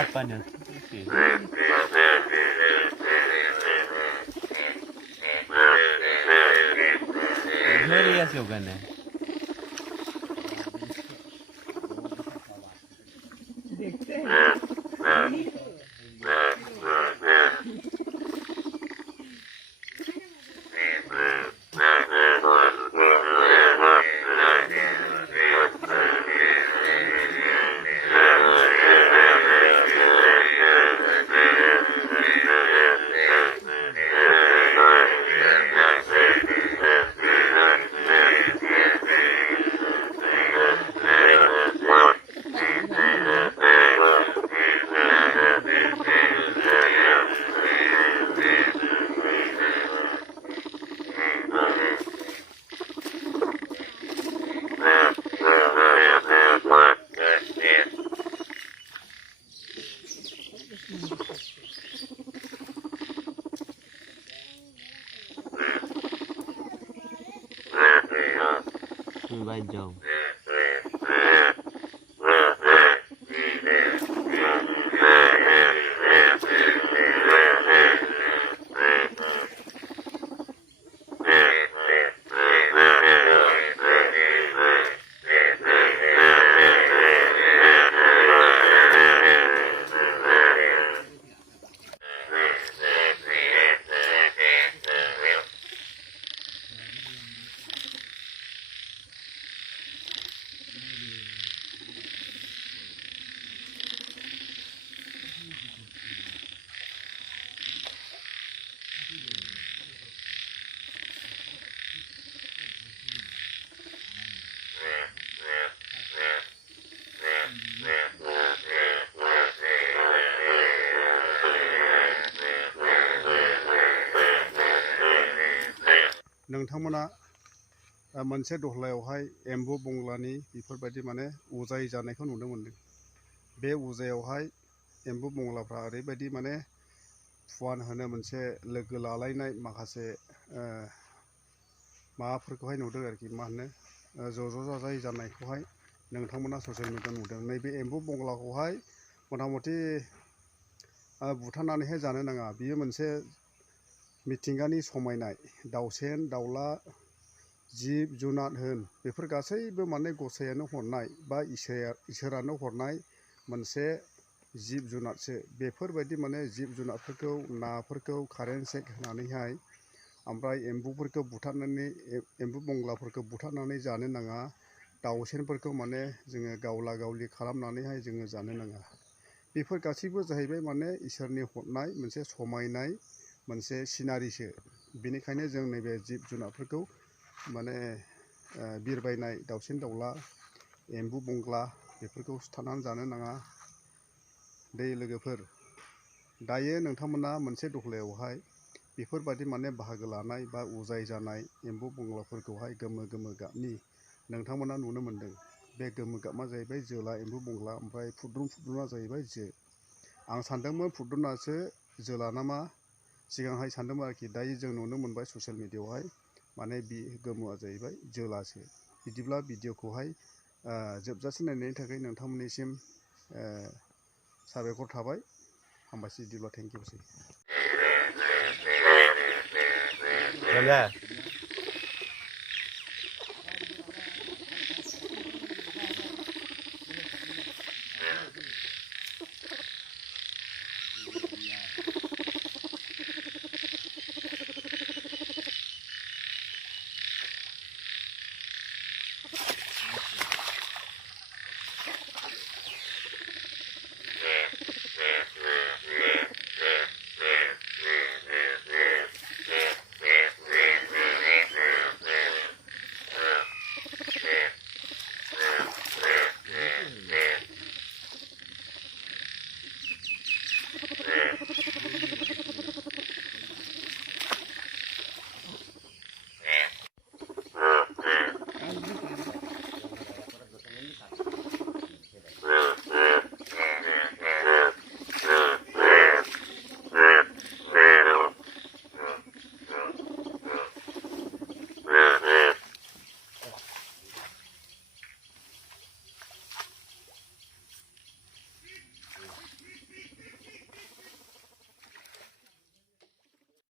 apanya? Ngeri ya sih kan ya. Vai jauh. नोंथांमोना मोनसे दहलायावहाय एम्बु बंग्लानि बेफोरबायदि माने उजाय जानायखौ नुनो मोनदों। बे उजायावहाय एम्बु बंग्लाफ्रा ओरैबायदि माने फुवान होनो मोनसे लोगो लालायनाय माखासे माबाफोरखौहाय नुदों आरोखि मा होनो ज' जाजाय जानायखौहाय नोंथांमोना ससियेल मिडियायाव नुदों। नैबे एम्बु बंग्लाखौहाय मथा मथि बुथारनानैहाय जानो नाङा। बियो मोनसे मिथिंगानि समायनाय दाउसेन दाउला जिब जुनार होन बेफोर गासैबो माने गसायानो हरनाय बा इसोरानो हरनाय मोनसे जिब जुनारसो। बेफोरबायदि माने जिब जुनारफोरखौ नाफोरखौ कारेन्ट सेक होनानैहाय ओमफ्राय एम्बुफोरखौ बुथारनानै एम्बु बंग्लाफोरखौ बुथारनानै जानो नाङा। दाउसेनफोरखौ माने जोङो गावला गावलि खालामनानैहाय जोङो जानो नाङा। बेफोर गासैबो जाहैबाय माने इसोरनि हरनाय मोनसे समायनाय मोनसे सिनारिसो। बेनिखायनो जों नैबे जिब जुनारफोरखौ माने बिरबायनाय दाउसिन दाउला एम्बु बंग्ला बेफोरखौ सिथारनानै जानो नाङा। दै लोगोफोर, दायो नोंथांमोना मोनसे दहलायावहाय बेफोरबायदि माने बाहागो लानाय बा उजाय जानाय एम्बु बंग्लाफोरखौहाय गोमो गोमो गाबनि नोंथांमोना नुनो मोनदों। बे गोमो गाबा जाहैबाय जोला एम्बु बंग्ला, ओमफ्राय फुद्रुना जाहैबाय जो। आं सानदोंमोन फुद्रुनासो जोला नामा सिगांहाय सानदोंमोन आरोखि। दायो जों नुनो मोनबाय ससियेल मिडियायावहाय माने बे गोमोआ जाहैबाय जोलासो। बिदिब्ला भिडिअखौहाय जोबजासिम नायनायनि थाखाय नोंथांमोननिसिम साबायखर थाबाय। हामबायसै। बिदिब्ला थेंकिउसै।